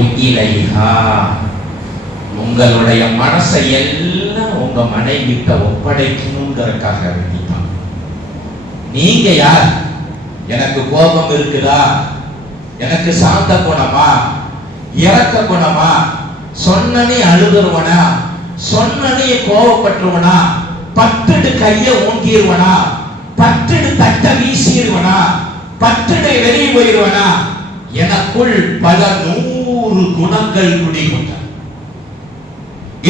இலைஹா உங்களுடைய மனசை எல்லாம் உங்க மனைவிட்ட ஒப்படைக்கணுங்கிறதுக்காக வேண்டிதான் நீங்க யார்? எனக்கு கோபம் இருக்குதா? எனக்கு சாந்த குணமா? இறக்க குணமா? சொன்னனே அழுதுருவனா? சொன்னனே கோவப்பட்டுருவனா பட்டுடு கைய ஊங்கிடுவனா பட்டுடு தட்ட வீசிடுவனா பட்டுடு வெளியே போயிடுவனா எனக்குள் பல நூறு குணங்கள் குடிகொண்டன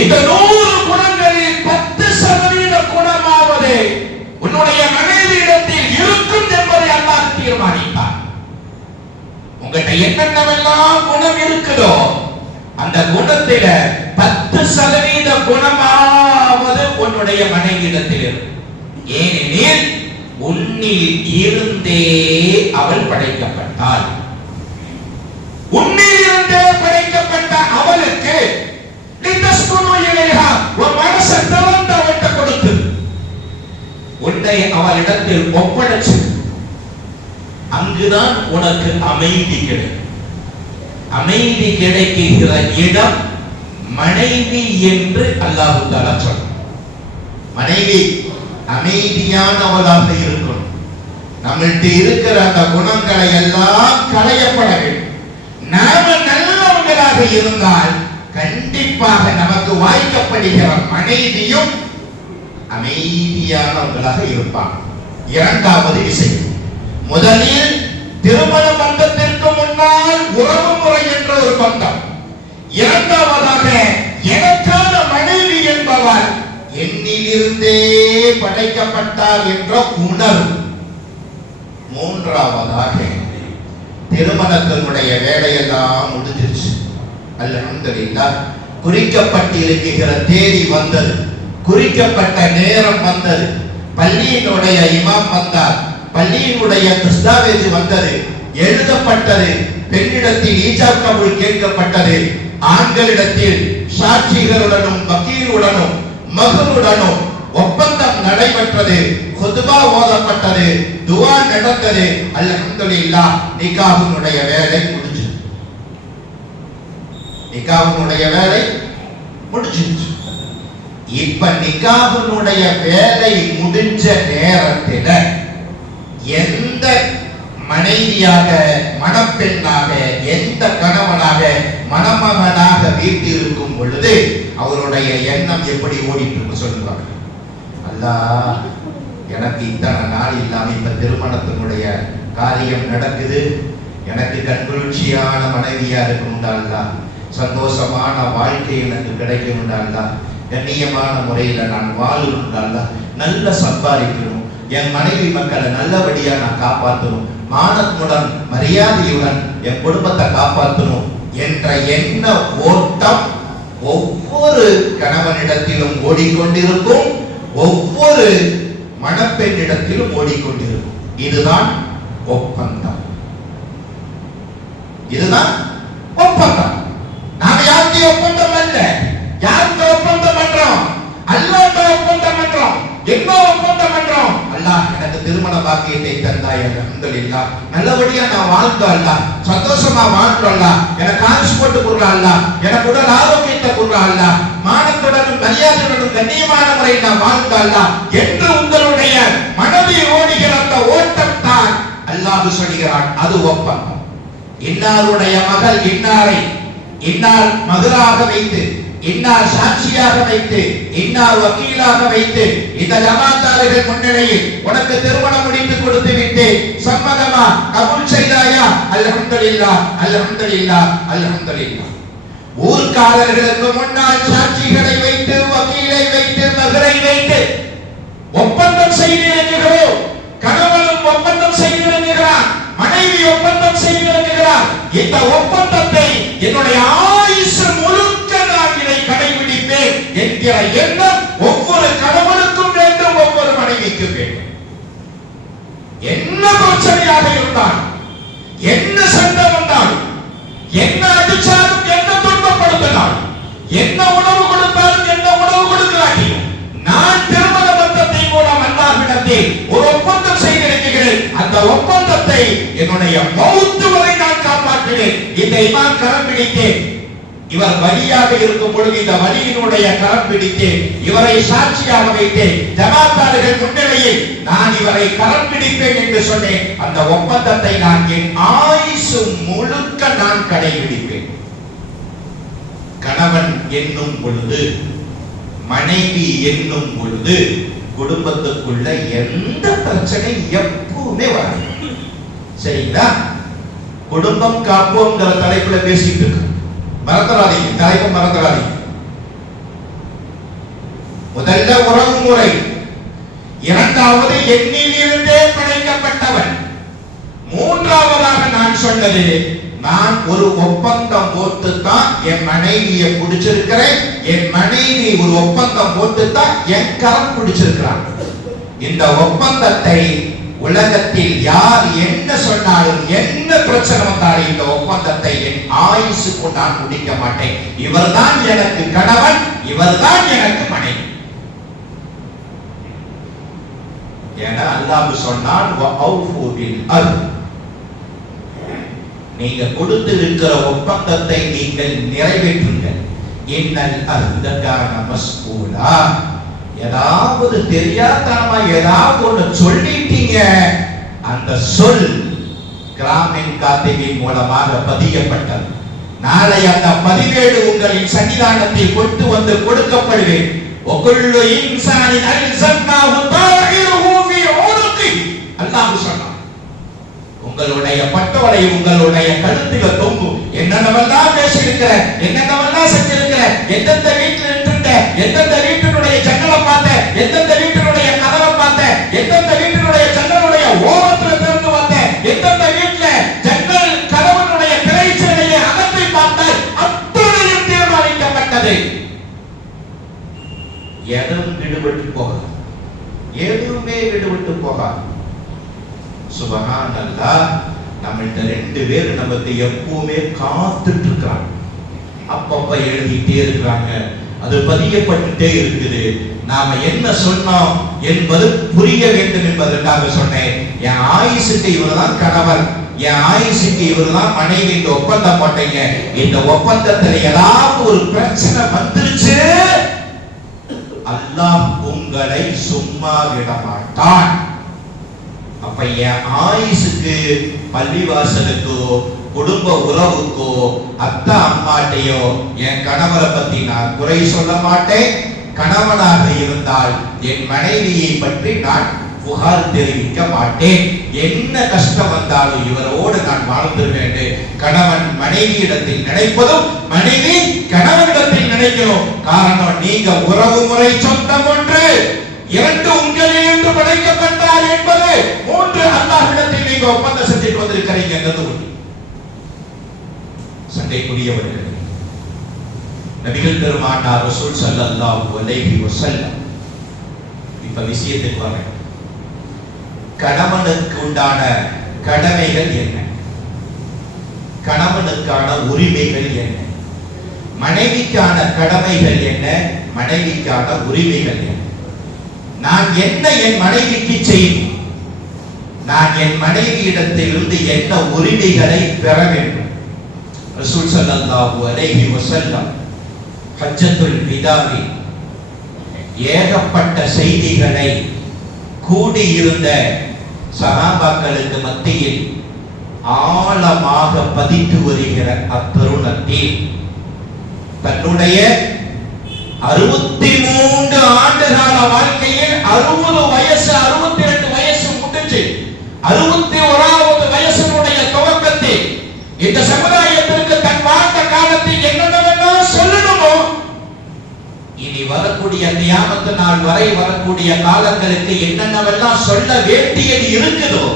இந்த நூறு குணங்களில் பத்து சதவீத குணமாவது உன்னுடைய மனைவியிடத்தில் இருக்கும் என்பதை அல்லாஹ் தீர்மானிப்பார் உங்ககிட்ட என்னென்னவெல்லாம் குணம் இருக்குதோ அந்த குணத்தில பத்து சதவீத குணமாவது உன்னுடைய மனைவியிடத்தில் இருக்கும். ஏனெனில் உன்னில் இருந்தே அவள் படைக்கப்பட்டாள். உன்னில் இருந்தே படைக்கப்பட்ட அவளுக்கு லிதஸ்குனு இலைஹா அவள்கிட்ட கொடுத்து. உன்னை அவளிடத்தில் ஒப்படைச்சு. அங்குதான் உனக்கு அமைதி கிடைக்கும் அமைதி கிடைக்கிற இடம் மனைவி என்று அல்லாஹு தாலா சொல்றான் மனைவி அமைதியானவளாக இருக்கணும். நம்மள்கிட்ட இருக்கிற அந்த குணங்களை எல்லாம் களையப்பட வேண்டும். நாம நல்லவங்களாக இருந்தால் கண்டிப்பாக நமக்கு வாய்க்கப்படுகிற மனைவியும் அமைதியானவர்களாக இருப்பான் இரண்டாவது விஷயம் முதலில் திருமண பந்தத்திற்கு முன்னால் உறவு முறை என்ற ஒரு பந்தம். இரண்டாவதாக எனக்கான மனைவி என்பவர் என்னிலிருந்தே படைக்கப்பட்டார் என்ற உணர்வு. மூன்றாவதாக திருமணத்தினுடைய வேலையெல்லாம் முடிஞ்சிருச்சு. அல்ஹம்துலில்லாஹ் குறிக்கப்பட்டிருக்கிற தேதி வந்தது. குறிக்கப்பட்ட நேரம் வந்தது. பள்ளியினுடைய இமாம் வந்தார். பள்ளியினுடைய தஸ்தாவேஜ் வந்தது. எழுதப்பட்டது. பெண்ணிடத்தில் ஈஜாப் கபூல் கேட்கப்பட்டது. ஆண்களிடத்தில் சாட்சிகளுடனும் வக்கீலுடனும் மகளுடனும் ஒப்பந்தம் நடைபெற்றது. ஹுதுபா ஓதப்பட்டது. துவா நடந்தது. அல்ஹம்துலில்லாஹ் நிகாஹினுடைய வேலை முடிஞ்சது வேலை முடிஞ்சிருச்சு. இப்ப நிகாஹினுடைய வேலை முடிஞ்ச நேரத்தில் எந்த மனைவியாக மணப்பெண்ணாக எந்த கணவனாக மணமகனாக வீட்டில் இருக்கும் பொழுது அவருடைய எண்ணம் எப்படி ஓடிட்டு இருக்கு சொல்லுவாங்க அல்லாஹ் எனக்கு இத்தனை நாள் இல்லாம இப்ப திருமணத்தினுடைய காரியம் நடக்குது. எனக்கு கண்குளிர்ச்சியான மனைவியா இருக்கணும்டா சந்தோஷமான வாழ்க்கை எனக்கு கிடைக்கணும்டா கண்ணியமான முறையில நான் வாழணும்டா நல்ல சம்பாதிக்கணும். என் மனைவி மக்களை நல்லபடியா நான் காப்பாற்றணும். மானத்துடன் மரியாதையுடன் என் குடும்பத்தை காப்பாற்றணும் என்ற எண்ண ஓட்டம் ஒவ்வொரு கணவனிடத்திலும் ஓடிக்கொண்டிருக்கும். ஒவ்வொரு மணப்பெண்ணிடத்திலும் ஓடிக்கொண்டிருக்கும். இதுதான் ஒப்பந்தம். இதுதான் ஒப்பந்தம். ஒப்பந்தம் அல்ல யாருக்கு ஒப்பந்தம் பண்றோம்? அல்லாட்ட ஒப்பந்தம் பண்றோம். எங்க ஒப்பந்தம் பண்றோம்? அல்லாஹ் எனக்கு திருமண பாக்கியத்தை தந்தாய் அல்ஹம்துலில்லா. நல்லபடியா நான் வாழ்ந்தோம் அல்லாஹ். சந்தோஷமா வாழ்ந்தோம் அல்லாஹ். எனக்கு காசு போட்டு கொடுறா அல்லாஹ். எனக்கு உடல் ஆரோக்கியத்தை கொடுறா அல்லாஹ். மானத்துடனும் மரியாதையுடனும் கண்ணியமான முறையில் நான் வாழ்ந்தோம் அல்லாஹ். என்று உங்களுடைய மனதில் ஓடுகிற அந்த ஓட்டம் தான் அல்லாஹ் சொல்கிறான் அது ஒப்பந்தம். இன்னாருடைய மகள் இன்னாரை இன்னார் மதுராக வைத்து இன்னார் சாட்சியாக வைத்து இன்னார் வக்கீலாக வைத்து இந்த ஜமாத்தாளர்கள் முன்னிலையில் உனக்கு திருமணம் முடித்து கொடுத்து விட்டு சம்மதமா கபூல் செய்தாயா? அல்ஹம்துலில்லாஹ் அல்ஹம்துலில்லாஹ் அல்ஹம்துலில்லாஹ் ஊர்க்காரர்களுக்கு முன்னால் சாட்சிகளை வைத்து வக்கீலை வைத்து மகரை வைத்து ஒப்பந்தம் செய்திருக்கிறோம் கணவனும் ஒப்பந்தம் மனைவி ஒப்பந்தம் செய்திருக்கிறார் இந்த ஒப்பந்தத்தை என்னுடைய ஆயுஷ முழுக்க நான் இதை கடைபிடிப்பேன் என்கிற எண்ணம் ஒவ்வொரு கணவனுக்கும் வேண்டும் ஒவ்வொரு மனைவிக்கும் வேண்டும். என்ன பிரச்சனையாக இருந்தால் என்ன சண்டை வந்தால் என்ன அடிச்சாலும் என்ன துன்பப்படுத்தினால் என்ன உணவு அந்த ஒப்பந்தத்தை என்னுடைய மௌத்து வரை நான் காப்பாற்ற இந்த இமாம் கரம் பிடித்தேன். இவர் வழியாக இருக்கும் பொழுது இந்த வழியினுடைய கரம் பிடித்து இவரை சாட்சியாக வைத்தேன். ஜமாத்தாளர்கள் முன்னிலையில் நான் இவரை கரம் பிடிப்பேன் என்று சொன்னேன். அந்த ஒப்பந்தத்தை நான் என் ஆயுசு முழுக்க நான் கடைபிடிப்பேன். கணவன் என்னும் பொழுது மனைவி என்னும் பொழுது குடும்பத்துக்குள்ள எந்த பிரச்சனை எப்பவுமே வராது சரிங்களா? குடும்பம் காப்போம்ங்கிற தலைப்புல பேசிட்டு இருக்கு மறந்துடாதீங்க. தலைப்பை மறந்துடாதீங்க. முதல்ல உறவு முறை இரண்டாவது எண்ணிலிருந்தே படைக்கப்பட்டவன் மூன்றாவதாக நான் சொன்னது நான் ஒரு ஒப்பந்தம் போட்டு தான் என் மனைவியை பிடிச்சிருக்கிறேன். என் மனைவி ஒரு ஒப்பந்தம் போட்டு தான் என் கரம் பிடிச்சிருக்கிறான். இந்த ஒப்பந்தத்தை உலகத்தில் யார் என்ன சொன்னாலும் என்ன பிரச்சனை வந்தாலும் இந்த ஒப்பந்தத்தை என் ஆயுசுக்கு நான் முடிக்க மாட்டேன். இவர்தான் எனக்கு கணவன் இவர்தான் எனக்கு மனைவி. என அல்லாஹ் சொன்னான் நீங்க கொடுத்து இருக்கிற ஒப்பந்தத்தை நீங்கள் நிறைவேற்றுங்கள். இன்னல் அஹ்தகான மஸ்கூலா. ஏதாவது தெரியாதனமா ஏதாவது ஒண்ணு சொல்லிட்டீங்க அந்த சொல் கிராமின் காத்திவின் மூலமாக பதியப்பட்டது. நாளை அந்த பதிவேடு உங்களின் சன்னிதானத்தில் கொண்டு வந்து கொடுக்கப்படுவேன். ஒக்குள்ளு இன்சானின் அல்சம்னாஹு தாயிருஹு ஃபீ உனுகி அல்லாஹ் சொன்னான் உங்களுடைய பட்டவளை உங்களுடைய கழுத்துல தொங்கும் என்னென்னவெல்லாம் பேசியிருக்கிற என்னென்னவெல்லாம் செஞ்சிருக்கிற எந்தெந்த வீட்டில் இருந்த எந்தெந்த விடுபட்டு போகாது எதுவுமே விடுபட்டு போகாது சுபஹானல்லா நம்மள்கிட்ட ரெண்டு பேர் நமக்கு எப்பவுமே காத்துட்டு இருக்கிறாங்க அப்பப்ப எழுதிட்டே இருக்கிறாங்க. அது பதியப்பட்டுட்டே இருக்குது. நாம என்ன சொன்னோம் என்பது புரிய வேண்டும் என்பதற்காக சொன்னேன். என் ஆயுசுக்கு இவர்தான் கணவர். என் ஆயுசுக்கு இவர்தான் மனைவி இந்த ஒப்பந்தம் போட்டீங்க. இந்த ஒப்பந்தத்துல ஏதாவது ஒரு பிரச்சனை வந்துருச்சு. அல்லாஹ் உங்களை சும்மா விட மாட்டான் அப்ப என் ஆயுசுக்கு பள்ளிவாசலுக்கோ குடும்ப உறவுக்கோ அத்தா அம்மாட்டையோ என் கணவரை பத்தி நான் குறை சொல்ல மாட்டேன். கணவனாக இருந்தால் என் மனைவியை பற்றி நான் புகார் தெரிவிக்க மாட்டேன். என்ன கஷ்டம் வந்தாலும் இவரோடு நான் வாழ்ந்துருவேன் கணவன் மனைவியிடத்தில் நினைப்பதும் மனைவி கணவன் நினைக்கிறோம் காரணம் நீங்க உறவு முறை சொந்தம் ஒன்று இரண்டு உங்களில் இருந்து படைக்கப்பட்டார் என்பது மூன்று அல்லாஹிடத்தில் நீங்க ஒப்பந்தம் செஞ்சுட்டு வந்திருக்கிறீங்க வந்திருக்கிறீங்கிறது ஒன்று சண்டைக்குரியவர்கள். நபிகள் பெருமானார் ரசூல் ஸல்லல்லாஹு அலைஹி வஸல்லம். இப்ப விஷயத்துக்கு வரேன் கணவனுக்கு உண்டான கடமைகள் என்ன? கணவனுக்கான உரிமைகள் என்ன? மனைவிக்கான கடமைகள் என்ன? மனைவிக்கான உரிமைகள் என்ன? நான் என்ன என் மனைவிக்கு செய்யும் நான் என் மனைவியிடத்திலிருந்து என்ன உரிமைகளை பெற வேண்டும்? ரசூல் ஸல்லல்லாஹு அலைஹி வஸல்லம் ஹஜ்ஜத்துல் விதாவில் ஏகப்பட்ட செய்திகளை கூடியிருந்த சகாபாக்களுக்கு மத்தியில் ஆழமாக பதித்து வருகிற அத்தருணத்தில் தன்னுடைய அறுபத்தி மூன்று ஆண்டுகால வாழ்க்கையில் அறுபது வயசு அறுபத்தி ரெண்டு வயசு முடிஞ்சு அறுபத்தி ஓராவது வயசினுடைய துவக்கத்தில் இந்த சமுதாயத்திற்கு தன் வாழ்ந்த காலத்தில் என்னென்னவெல்லாம் சொல்லணுமோ இனி வரக்கூடிய நியாமத்து நாள் வரை வரக்கூடிய காலங்களுக்கு என்னென்னவெல்லாம் சொல்ல வேண்டியது இருக்குதோ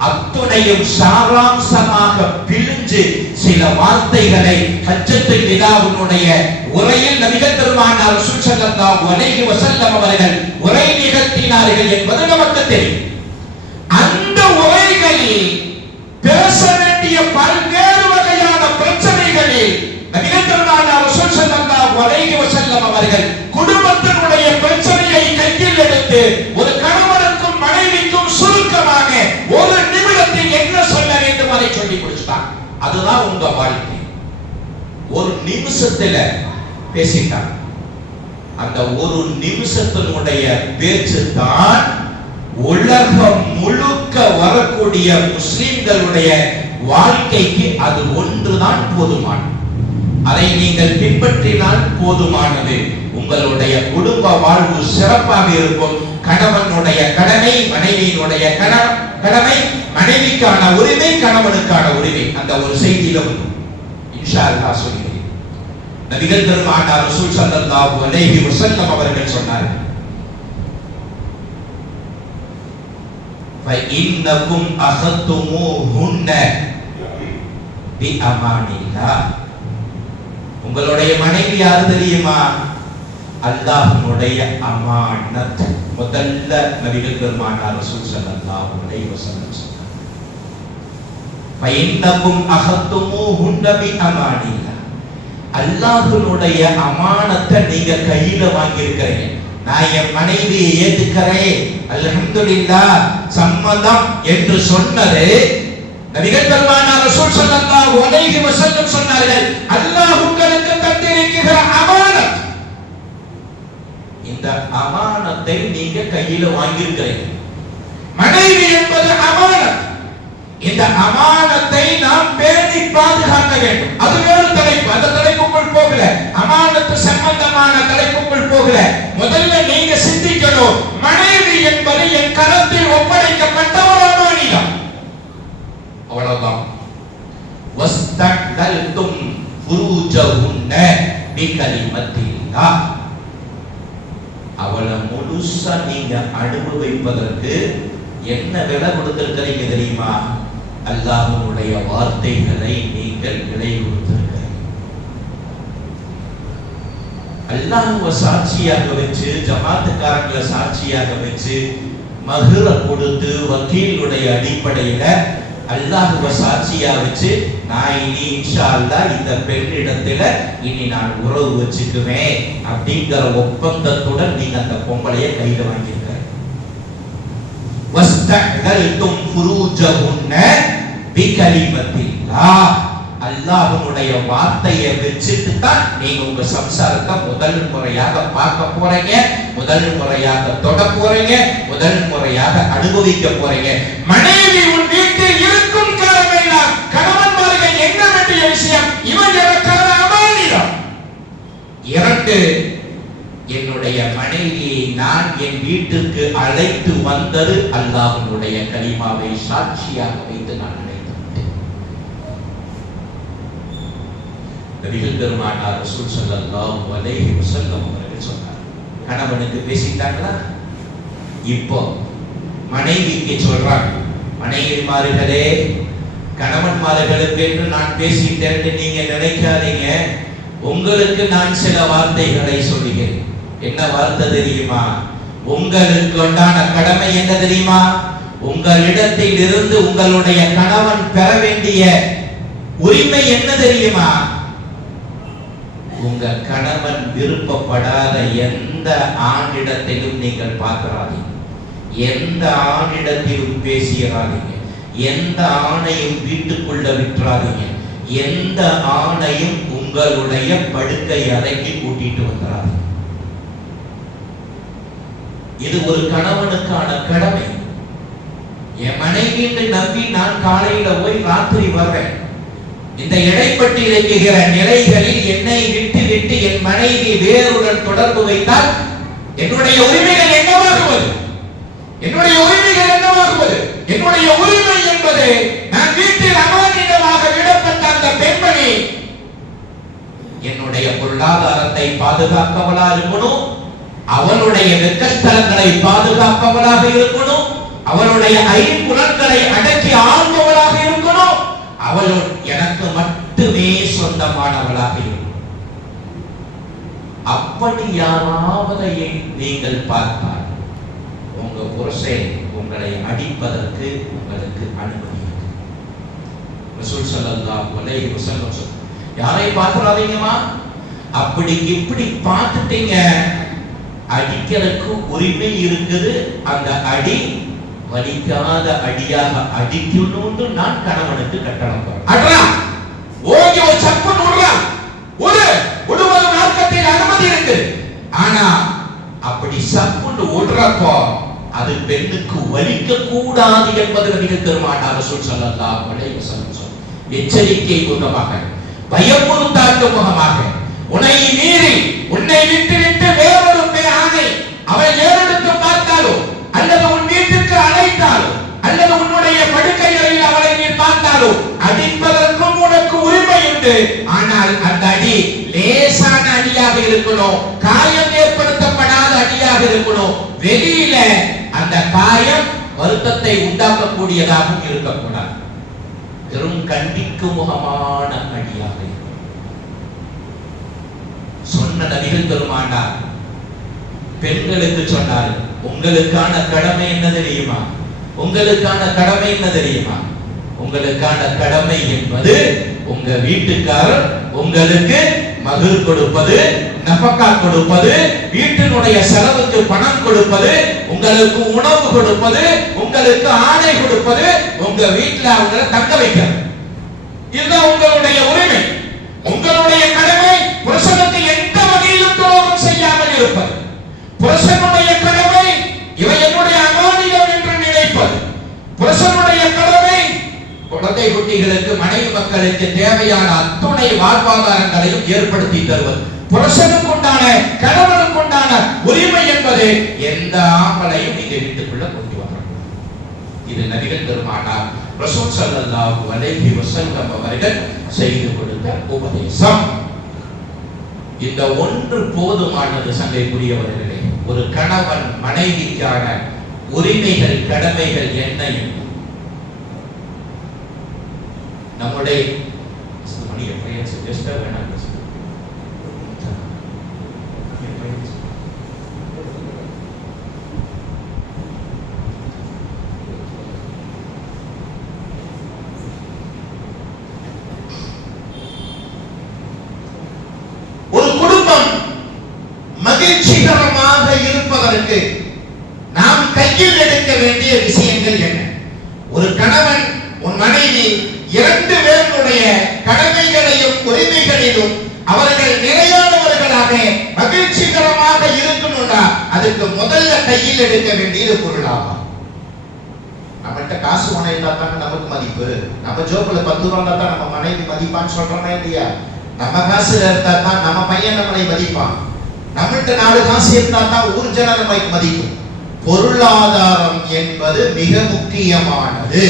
அத்துணையும் சாராம்சமாக பிழிஞ்சு சில வார்த்தைகளை ஹஜ்ஜத்தை விதாவினுடைய உரையில் நபிகள் பெருமானார் ரசூல் ஸல்லல்லாஹு வசல்லம் அவர்கள் உரை நிகழ்த்தினார்கள் என்பது நமக்கு தெரியும் அந்த உரைகளில் பேச வேண்டிய பல்வேறு வகையான பிரச்சனைகளில் நபிகள் பெருமானார் ரசூல் ஸல்லல்லாஹு அலைஹி வஸல்லம் அவர்கள் குடும்பத்தினுடைய பிரச்சனையை கையில் எடுத்து ஒரு கணவனுக்கும் மனைவிக்கும் சுருக்கமாக ஒரு நிமிடத்தில் என்ன சொல்ல வேண்டும் அதை சொல்லி கொடுத்தார் அதுதான் நிமிஷத்துல பேசிட்டான். அந்த ஒரு நிமிஷத்தினுடைய பேச்சு தான் உலகம் முழுக்க வரக்கூடிய முஸ்லிம்களுடைய வாழ்க்கைக்கு அது ஒன்றுதான் போதுமான. அதை நீங்கள் பின்பற்றினால் போதுமானது. உங்களுடைய குடும்ப வாழ்வு சிறப்பாக இருக்கும். கணவனுடைய கடமை மனைவியினுடைய கடமை மனைவிக்கான உரிமை கணவனுக்கான உரிமை. அந்த ஒரு செய்தியிலும் இன்ஷா அல்லாஹ் சொல்கிறேன் நபிகள் பெருமானார் ரசூல் ஸல்லல்லாஹு அலைஹி வஸல்லம் அவர்கள் சொன்னார்கள் فإنكم أخذتموهن بأمان உங்களுடைய மனைவி யார் தெரியுமா அல்லாஹ்வுடைய அமானத் முதல்ல நபிகள் பெருமானார் ரசூல் ஸல்லல்லாஹு அலைஹி வஸல்லம் சொன்னார் ஃபைன்னகும் அஹத்துமூஹுன்ன பிஅமானில்லா அல்லாஹனுடைய அமானத்தை நீங்க கையில வாங்கியிருக்கிறீங்க. நான் என் மனைவியை ஏத்துக்கிறேன். அல்ஹம்துலில்லா சம்மதம் என்று சொன்னது நபிகள் பெருமானார் ரசூல் ஸல்லல்லாஹு அலைஹி வஸல்லம் சொன்னார்கள் அல்லாஹ் உங்களுக்கு தந்திருக்கிற அமானத். இந்த அமானத்தை நீங்க கையில வாங்கியிருக்கிறீங்க. மனைவி என்பது அமானத். இந்த அமானத்தை நாம் பேணி பாதுகாக்க வேண்டும். அது வேறு தலைப்பு. அந்த தலைப்புக்குள் போகல. அமானத்து சம்பந்தமான தலைப்புக்குள் போகல. முதல்ல நீங்க சிந்திக்கணும். மனைவி என்பது என் கரத்தில் ஒப்படைக்கப்பட்ட ஒரு அமானியம் அவ்வளவுதான். வஸ்தக்தல்தும் ஃபுரூஜஹுன்ன பிகலிமத்தில்லாஹ் அவளை முழுசா நீங்க அனுபவிப்பதற்கு என்ன விலை கொடுத்திருக்கிறீங்க தெரியுமா? அல்லாஹனுடைய வார்த்தைகளை நீங்கள் விலை அல்லாஹுவ சாட்சியாக வச்சு ஜமாத்துக்காரங்களை சாட்சியாக வச்சு மகிழ கொடுத்து வக்கீலுடைய அடிப்படையில அல்லாஹுவ சாட்சியா வச்சு நான் இனி இன்ஷா அல்லா இந்த பெண்ணிடத்துல இனி நான் உறவு வச்சுக்குவேன் அப்படிங்கிற ஒப்பந்தத்துடன் நீங்க அந்த பொம்பளைய கையில வாங்கியிருக்க வஸ்தகல்தும் ஃபுரூஜஹுன்ன பிகலிமத்தில்லாஹ் அல்லாஹனுடைய வார்த்தையை வச்சுட்டு தான் நீங்க உங்க சம்சாரத்தை முதல் முறையாக பார்க்க போறீங்க முதல் முறையாக தொட போறீங்க முதல் முறையாக அனுபவிக்க போறீங்க. மனைவி உன் வீட்டில் இருக்கும் காலமெல்லாம் கணவன்மார்கள் என்ன வேண்டிய விஷயம்? இவன் எனக்கான அமானிடம் இரண்டு என்னுடைய மனைவியை நான் என் வீட்டுக்கு அழைத்து வந்தது அல்லாஹனுடைய கலிமாவை சாட்சியாக வைத்து நான் அழைத்து வந்தேன் நபிகள் பெருமானார் ரசூல் ஸல்லல்லாஹு அலைஹி வசல்லம் அவர்கள் சொன்னார். கணவனுக்கு பேசிட்டாங்களா? இப்போ மனைவிக்கு சொல்றாங்க மனைவிமார்களே கணவன்மார்களுக்கு என்று நான் பேசிட்டேன்னு நீங்க நினைக்காதீங்க. உங்களுக்கு நான் சில வார்த்தைகளை சொல்லுகிறேன். என்ன வார்த்தை தெரியுமா? உங்களுக்கு உண்டான கடமை என்ன தெரியுமா? உங்களிடத்தில் இருந்து உங்களுடைய கணவன் பெற வேண்டிய உரிமை என்ன தெரியுமா? உங்க கணவன் விருப்பப்படாத எந்த ஆண்டிடத்தையும் நீங்கள் பார்க்கிறாதீங்க எந்த ஆணிடத்திலும் பேசியறாதீங்க எந்த ஆணையும் வீட்டுக்குள்ள விட்டுறாதீங்க. எந்த ஆணையும் உங்களுடைய படுக்கை அறைக்கு கூட்டிட்டு வந்துடாதீங்க இது ஒரு கணவனுக்கான கடமை. என் மனைவின்னு நம்பி நான் காலையில போய் ராத்திரி வர்றேன் இந்த இடைப்பட்டு இறங்குகிற நிலைகளில் என்னை விட்டு விட்டு என் மனைவி வேறுடன் தொடர்பு வைத்தால் என்னுடைய உரிமைகள் என்னவாகுவது? என்னுடைய உரிமைகள் என்னவாகுவது? என்னுடைய உரிமை என்பது நான் வீட்டில் அமானிடமாக விடப்பட்ட அந்த பெண்மணி என்னுடைய பொருளாதாரத்தை பாதுகாப்பவளா இருக்கணும் அவனுடைய வெக்கஸ்தலங்களை பாதுகாப்பவளாக இருக்கணும் அவனுடைய ஐம்புலன்களை அடக்கி ஆள்பவளாக இருக்கணும் அவளுடைய சொந்தமானவளாக இருக்கும் அப்படி யாராவதை நீங்கள் பார்த்தால் உங்க புருஷன் உங்களை அடிப்பதற்கு உங்களுக்கு அனுமதி ரசூல் ஸல்லல்லாஹு அலைஹி வஸல்லம் சொன்னார். யாரை பார்த்துறாதீங்கம்மா? அப்படி இப்படி பார்த்துட்டீங்க. அடிக்கிறதுக்கு உரிமை இருக்குது. அந்த அடி வலிக்காத அடியாக அடிக்கணும்னு நான் கணவனுக்கு கட்டணம் போடுறேன். அட்ரா ஓங்கி ஒரு சப்புன்னு விடுறான் ஒரு விடுவது மார்க்கத்தில் அனுமதி இருக்கு. ஆனா அப்படி சப்புன்னு விடுறப்போ அது பெண்ணுக்கு வலிக்க கூடாது என்பது நபிகள் பெருமாட்டார் ரசூல் ஸல்லல்லாஹு அலைஹி வஸல்லம் எச்சரிக்கை கூட்டமாக பயமுறுத்தாக்க முகமாக உன்னை மீறி உன்னை விட்டு விட்டு வேறொரு ஆணை அவன் ஏறெடுத்து பார்த்தாலோ அல்லது உன் வீட்டுக்கு அழைத்தாலோ அல்லது உன்னுடைய படுக்கை அறையில் அவளை நீ பார்த்தாலோ அடிப்பது உண்டு. ஆனால் அந்த அடி லேசான அடியாக இருக்கணும். காயம் ஏற்படுத்தப்படாத அடியாக இருக்கணும். வெளியில அந்த காயம் வருத்தத்தை உண்டாக்கக்கூடியதாகவும் இருக்கக்கூடாது. பெரும் கண்டிக்கு முகமான அடியாக சொன்ன நபிகள் பெருமாண்டார் பெண்களுக்கு சொன்னார் உங்களுக்கான கடமை என்ன தெரியுமா? உங்களுக்கான கடமை என்ன தெரியுமா? உங்களுக்கான கடமை என்பது உங்க வீட்டுக்காரர் உங்களுக்கு மகிழ் கொடுப்பது நபக்கா கொடுப்பது வீட்டினுடைய செலவுக்கு பணம் கொடுப்பது உங்களுக்கு உணவு கொடுப்பது உங்களுக்கு ஆடை கொடுப்பது உங்க வீட்டுல அவங்களை தக்க வைக்கிறது. இதுதான் உங்களுடைய உரிமை. உங்களுடைய கடமை புருஷனுக்கு எந்த வகையிலும் துரோகம் செய்யாமல் இருப்பது. புருஷனுடைய கடமை இவை என்னுடைய அமானியம் என்று நினைப்பது புருஷனுடைய கடமை குழந்தை குட்டிகளுக்கு மனைவி மக்களுக்கு தேவையான அத்துணை வாழ்வாதாரங்களையும் ஏற்படுத்தி தருவது. புருஷனுக்கு உண்டான கணவனுக்கு உண்டான உரிமை என்பது எந்த ஆம்பளையும் நீங்க வீட்டுக்குள்ள கொண்டு வரணும். இது நபிகள் பெருமானார் ரசூல் ஸல்லல்லாஹு அலைஹி வஸல்லம் அவர்கள் செய்து கொடுத்த உபதேசம். இந்த ஒன்று போதுமானது சங்கைக்குரியவர்களே. ஒரு கணவன் மனைவிக்கான உரிமைகள் கடமைகள் என்ன என்று நம்முடைய மணி எஃப்ஐஎஸ் ஜஸ்டா வேணாம் ஒரு குடும்பம் மகிழ்ச்சிகரமாக இருப்பதற்கு நாம் கையில் எடுக்க வேண்டிய விஷயங்கள் என்ன ஒரு கணவன் உன் மனைவி இரண்டு பேருடைய கடமைகளையும் உரிமைகளிலும் அவர்கள் நிலையானவர்களாக மகிழ்ச்சிகரமாக இருக்கணும்னா அதுக்கு முதல்ல கையில் எடுக்க வேண்டியது பொருளாகும் நம்மகிட்ட காசு பணம் இருந்தால் தாங்க நமக்கு மதிப்பு. நம்ம ஜோப்பில் பத்து ரூபா தான் நம்ம மனைவி மதிப்பான்னு சொல்றோமா இல்லையா? நம்ம காசு இருந்தால் தான் நம்ம பையன் நம்மளை மதிப்பான்? நம்மகிட்ட நாலு காசு இருந்தால் தான் ஊர் ஜன நம்மை மதிக்கும் பொருளாதாரம் என்பது மிக முக்கியமானது.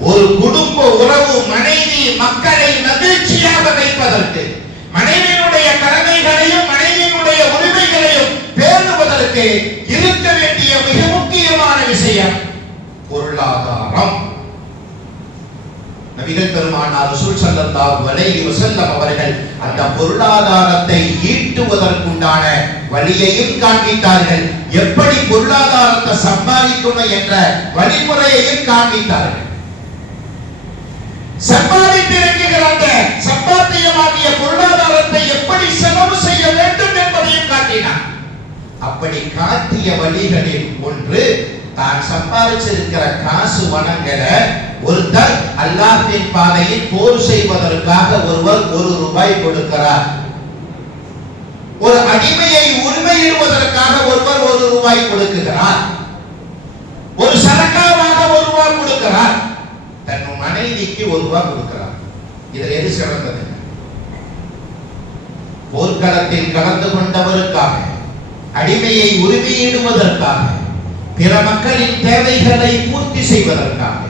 ஒரு குடும்ப உறவு மனைவி மக்களை மகிழ்ச்சியாக வைப்பதற்கு மனைவியினுடைய கடமைகளையும் மனைவியினுடைய உரிமைகளையும் பேணுவதற்கு இருக்க வேண்டிய மிக முக்கியமான விஷயம் பொருளாதாரம். நபிகள் பெருமானார் ரசூல் ஸல்லல்லாஹு அலைஹி வஸல்லம் அவர்கள் அந்த பொருளாதாரத்தை ஈட்டுவதற்குண்டான வழியையும் காண்பித்தார்கள். எப்படி பொருளாதாரத்தை சம்பாதிக்கணும் என்ற வழிமுறையையும் காண்பித்தார்கள். சம்பாதித்திருக்கிற அந்த சம்பாத்தியமாகிய பொருளாதாரத்தை எப்படி செலவு செய்ய வேண்டும் என்பதையும் காட்டினார். அப்படி காட்டிய வழிகளில் ஒன்று தான் சம்பாதிச்சிருக்கிற காசு வணங்கல ஒருத்தர் அல்லாஹ்வின் பாதையில் போர் செய்வதற்காக ஒருவர் ஒரு ரூபாய் கொடுக்கிறார். ஒரு அடிமையை உரிமையிடுவதற்காக ஒருவர் ஒரு ரூபாய் கொடுக்கிறார். ஒரு சரக்காவாக ஒரு ரூபாய் கொடுக்கிறார். தன் மனைவிக்கு ஒரு ரூபாய் கொடுக்கிறார். இதுல எது சிறந்தது? போர்க்களத்தில் கலந்து கொண்டவருக்காக அடிமையை உரிமையிடுவதற்காக பிற மக்களின் தேவைகளை பூர்த்தி செய்வதற்காக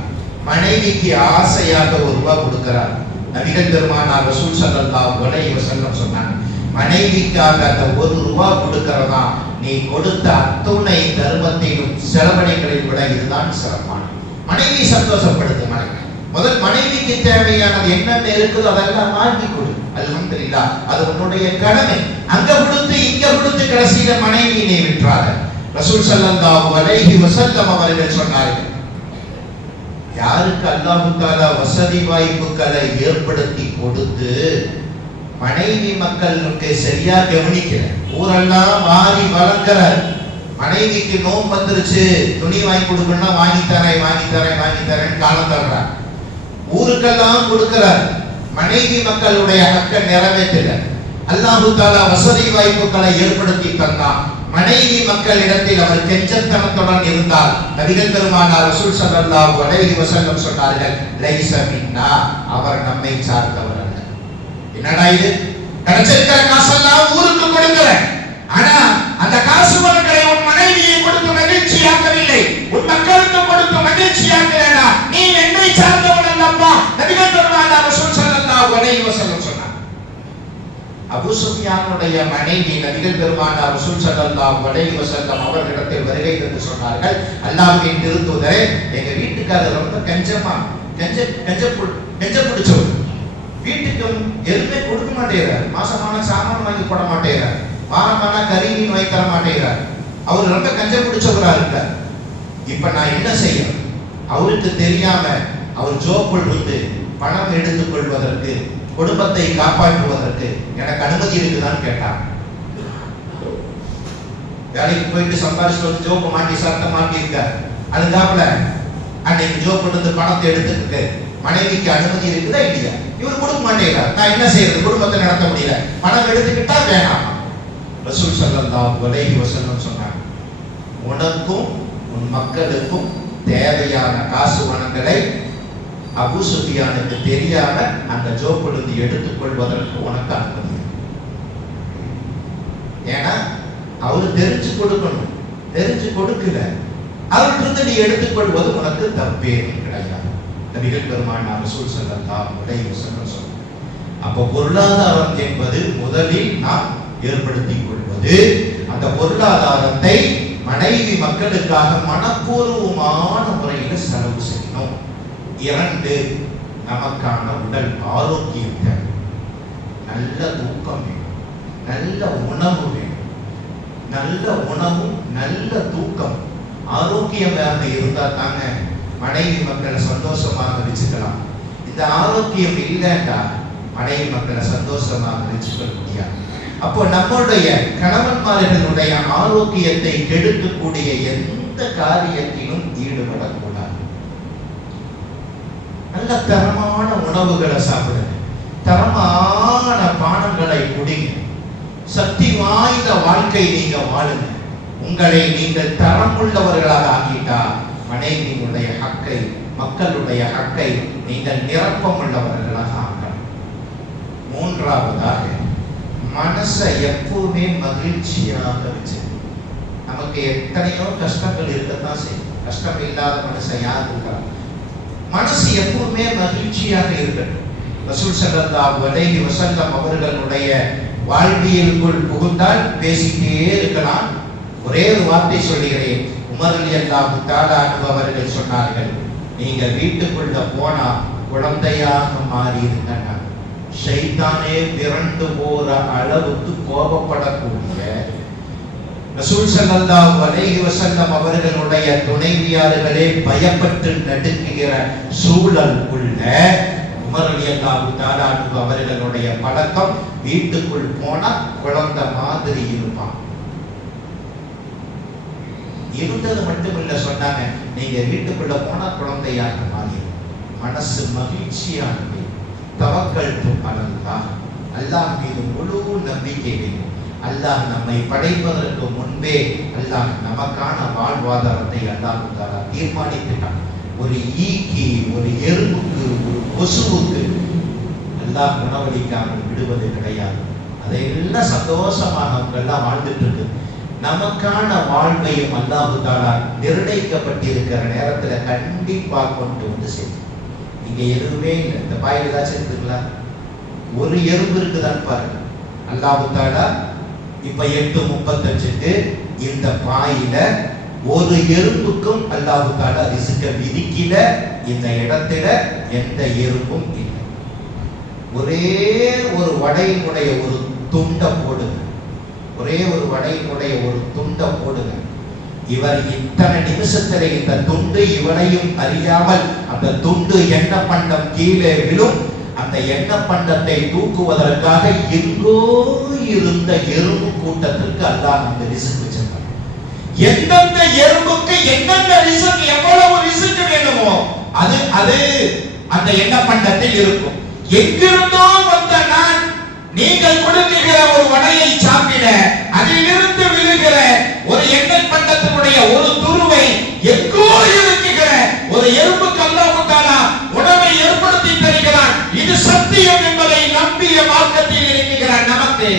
மனைவிக்கு ஆசையாக ஒரு ரூபாய் கொடுக்கிறார். நபிகள் பெருமானார் ரசூல் சல்லா அலைஹி வஸல்லம் சொன்னாங்க மனைவிக்காக அந்த ஒரு ரூபா கொடுக்கிறதா? நீ கொடுத்த அத்துணை தர்மத்தையும் செலவழிகளை விட இதுதான் சிறப்பான மனைவி சந்தோஷப்படுத்து மனைவி. முதல் மனைவிக்கு தேவையானது என்னென்ன இருக்குதோ அதெல்லாம் வாங்கி கொடு. அல்ஹம்துலில்லாஹ் அது உன்னுடைய கடமை. அங்க கொடுத்து இங்க கொடுத்து கடைசியில மனைவியினை விற்றார்கள். ரசூல் சல்லல்லாஹு அலைஹி வஸல்லம் அவர்கள் சொன்னார்கள் யாருக்கு அல்லாஹு தாலா வசதி வாய்ப்புகளை ஏற்படுத்தி கொடுத்து மனைவி மக்களுக்கு சரியா கவனிக்கிற ஊரெல்லாம் மாறி வளர்க்கிறார். மனைவிக்கு நோம் வந்துருச்சு துணி வாங்கி கொடுக்கணும்னா வாங்கி தரேன் வாங்கி தரேன் வாங்கி தரேன் காலம் தர்றார் ஊருக்கெல்லாம் கொடுக்கிறார். மனைவி மக்களுடைய ஹக்க நிறைவேற்றல. அல்லாஹு தாலா வசதி வாய்ப்புகளை ஏற்படுத்தி தந்தான். மனைவி மக்களிடத்தில் அவர் கெஞ்சத்தனத்துடன் இருந்தால் நபிகள் பெருமானார் ரசூல் ஸல்லல்லாஹு அலைஹி வஸல்லம் சொன்னார்கள் லைஸ மின்னா அவர் நம்மை சார்ந்தவர் அல்ல. என்னடா இது? கிடைச்சிருக்கிற காசெல்லாம் ஊருக்கு கொடுக்கிறேன். ஆனா அந்த காசு பணங்களை உன் மனைவியை கொடுத்து மகிழ்ச்சியாக்கவில்லை. உன் மக்களுக்கு கொடுத்து மகிழ்ச்சியாக்கலடா நீ என்னை சார்ந்தவன் அல்லப்பா. நபிகள் பெருமானார் ரசூல் ஸல்லல்லாஹு அலைஹி வஸல்லம் அபு சுஃபியானுடைய மனைவி நபிகள் பெருமானார் ரசூல் ஸல்லல்லாஹு அலைஹி வஸல்லம் அவர்களிடத்தில் வருகை தந்து சொன்னார்கள் அல்லாஹ்வின் திருத்தூதரே எங்க வீட்டுக்காரர் ரொம்ப கஞ்சமா கஞ்ச கஞ்ச கஞ்ச பிடிச்சவர் வீட்டுக்கு எதுவுமே கொடுக்க மாட்டேங்கிறார் மாசமான சாமான் வாங்கி போட மாட்டேங்கிறார் வாரமான கறி மீன் வாங்கி தர மாட்டேங்கிறார் அவர் ரொம்ப கஞ்ச பிடிச்சவரா இருக்கார் இப்ப நான் என்ன செய்யணும்? அவருக்கு தெரியாம அவர் ஜோப்புள் இருந்து பணம் எடுத்துக் கொள்வதற்கு குடும்பத்தை காப்பாற்றுவதற்கு எனக்கு அனுமதி இருக்குதான்னு கேட்டான் வேலைக்கு போயிட்டு சம்பாதிச்சுட்டு வந்து ஜோப்பு மாட்டி சட்டம் மாட்டி இருக்கார் அதுக்காப்புல அன்னைக்கு ஜோப்பு இருந்து பணத்தை எடுத்துக்கிட்டு மனைவிக்கு அனுமதி இருக்குதா இல்லையா? இவர் கொடுக்க மாட்டேங்கிறார். நான் என்ன செய்யறது? குடும்பத்தை நடத்த முடியல. பணம் எடுத்துக்கிட்டா வேணாம். ரசூல் ஸல்லல்லாஹு அலைஹி வஸல்லம் சொன்னாங்க உனக்கும் உன் மக்களுக்கும் தேவையான காசு பணங்களை அபு சுஃபியானுக்கு தெரியாம அந்த ஜோப்பிலிருந்து எடுத்துக்கொள்வதற்கு உனக்கு அனுமதி. ஏன்னா அவர் தெரிஞ்சு கொடுக்கணும். தெரிஞ்சு கொடுக்கல. அவர்கிட்ட நீ எடுத்துக்கொள்வது உனக்கு தப்பே கிடையாது. நபிகள் பெருமான் ரசூல் ஸல்லல்லாஹு அலைஹி வஸல்லம் அப்போ பொருளாதாரம் என்பது முதலில் நாம் ஏற்படுத்திக் கொள்வது. அந்த பொருளாதாரத்தை மனைவி மக்களுக்காக மனப்பூர்வமான முறையில் செலவு செய்யும் இரண்டு நமக்கான உடல் ஆரோக்கியம் தேவை நல்ல தூக்கம் வேணும். நல்ல உணவு வேணும். நல்ல உணவும் நல்ல தூக்கம். ஆரோக்கியமாக இருந்தா தாங்க மனைவி மக்களை சந்தோஷமாக வச்சுக்கலாம். இந்த ஆரோக்கியம் இல்லைண்டா மனைவி மக்களை சந்தோஷமாக வச்சுக்க முடியாது. அப்போ நம்முடைய கணவன்மார்களுடைய ஆரோக்கியத்தை கெடுக்கக்கூடிய எந்த காரியத்திலும் ஈடுபடக்கூடாது. நல்ல தரமான உணவுகளை சாப்பிடுங்க தரமான பானங்களை குடிங்க சக்தி வாய்ந்த வாழ்க்கை நீங்க வாழுங்க. உங்களை நீங்கள் தரம் உள்ளவர்களாக ஆக்கிட்டா மனைவியினுடைய ஹக்கை மக்களுடைய ஹக்கை நீங்கள் நிரப்பமுள்ளவர்களாக ஆக்கணும் மூன்றாவதாக மனசை எப்பவுமே மகிழ்ச்சியாக வச்சு நமக்கு எத்தனையோ கஷ்டங்கள் இருக்கத்தான் செய்யும். கஷ்டம் இல்லாத மனசை யார் இருக்கிறாங்க மனசு எப்பவுமே மகிழ்ச்சியாக இருக்கட்டும். ரசூல் ஸல்லல்லாஹு அலைஹி வஸல்லம் அவர்களுடைய வாழ்வியலுக்குள் புகுந்தால் பேசிட்டே இருக்கலாம். ஒரே ஒரு வார்த்தை சொல்லுகிறேன். உமர் ரலியல்லாஹு தஆலா அன்ஹு அவர்கள் சொன்னார்கள் நீங்க வீட்டுக்குள்ள போனா குழந்தையாக மாறி இருந்தனா ஷைத்தானே விரண்டு போற அளவுக்கு கோபப்படக்கூடிய ரசூல் சல்லல்லாஹு அலைஹி வஸல்லம் அவர்களுடைய துணைவியார்களே பயப்பட்டு நடுங்குகிற சூழல் உள்ள உமர் ரலியல்லாஹு தஆலா அவர்களுடைய பழக்கம் வீட்டுக்குள் போனா குழந்தை மாதிரி இருப்பான் இருந்தது மட்டுமில்ல சொன்னாங்க நீங்க வீட்டுக்குள்ள போனா குழந்தையாக மாறி மனசு மகிழ்ச்சியானது தவக்கல் தான். அல்லாஹ் மீது முழு நம்பிக்கை வேண்டும் அல்லாஹ் நம்மை படைப்பதற்கு முன்பே அல்லாஹ் நமக்கான வாழ்வாதாரத்தை அல்லாஹ் தாரா தீர்மானித்துட்டான். ஒரு ஈக்கி ஒரு எறும்புக்கு ஒரு கொசுவுக்கு அல்லாஹ் உணவளிக்காமல் விடுவது கிடையாது. அதையெல்லாம் சந்தோஷமாக அவங்க எல்லாம் வாழ்ந்துட்டு இருக்கு நமக்கான வாழ்வையும் அல்லாஹு தாலா நிர்ணயிக்கப்பட்டிருக்கிற நேரத்துல கண்டிப்பா கொண்டு வந்து செய்யும் இங்க எதுவுமே இல்லை. இந்த பாயில் ஏதாச்சும் இருக்குங்களா? ஒரு எறும்பு இருக்குதான்னு பாருங்க. அல்லாஹு தாலா இப்ப எட்டு முப்பத்தஞ்சுக்கு இந்த பாயில ஒரு எறும்புக்கும் அல்லாஹு தாலா ரிசுக்க விதிக்கல. இந்த இடத்துல எந்த எறும்பும் இல்லை. ஒரே ஒரு வடையினுடைய ஒரு துண்டை போடுங்க. ஒரே ஒரு வடையினுடைய ஒரு துண்டை போடுங்க. இவர் இத்தனை நிமிஷத்துல இந்த துண்டு இவனையும் அறியாமல் அந்த துண்டு என்ன பண்ணம் கீழே விழும்? அந்த எண்ண பண்டத்தை தூக்குவதற்காக எங்கோ இருந்த எறும்பு கூட்டத்திற்கு அல்லாஹ் அந்த ரிசல்ட் வச்சிருக்கான். எந்தெந்த எறும்புக்கு எந்தெந்த ரிசல்ட் எவ்வளவு ரிசல்ட் வேணுமோ அது அது அந்த எண்ண பண்டத்தில் இருக்கும். எங்கிருந்தோ வந்த நான் நீங்கள் கொடுக்கிற ஒரு வடையை சாப்பிட அதிலிருந்து விழுகிற ஒரு எண்ணெய் பண்டத்தினுடைய ஒரு துருவை எங்கோ இருக்குகிற ஒரு எறும்புக்கு சத்தியம் என்பதை நம்பிய மார்க்கத்தில் இருக்கிற நமக்கு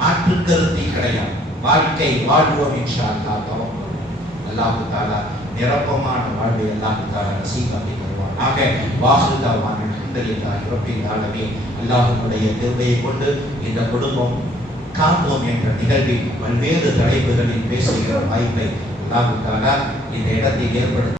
மாற்று கருத்தி கிடையாது. வாழ்க்கை வாழ்வோம் இன்ஷா அல்லாஹு தாலா நிரப்பமான வாழ்வை அல்லாஹு தாலா நசீபாக்கி தருவானாக. வாசுதாவான அலமதுல்லா இரப்பின் ஆலமே அல்லாஹனுடைய தேவையை கொண்டு இந்த குடும்பம் காண்போம் என்ற நிகழ்வில் பல்வேறு தலைப்புகளில் பேசுகிற வாய்ப்பை அல்லாஹு தாலா இந்த இடத்தில் ஏற்படுத்த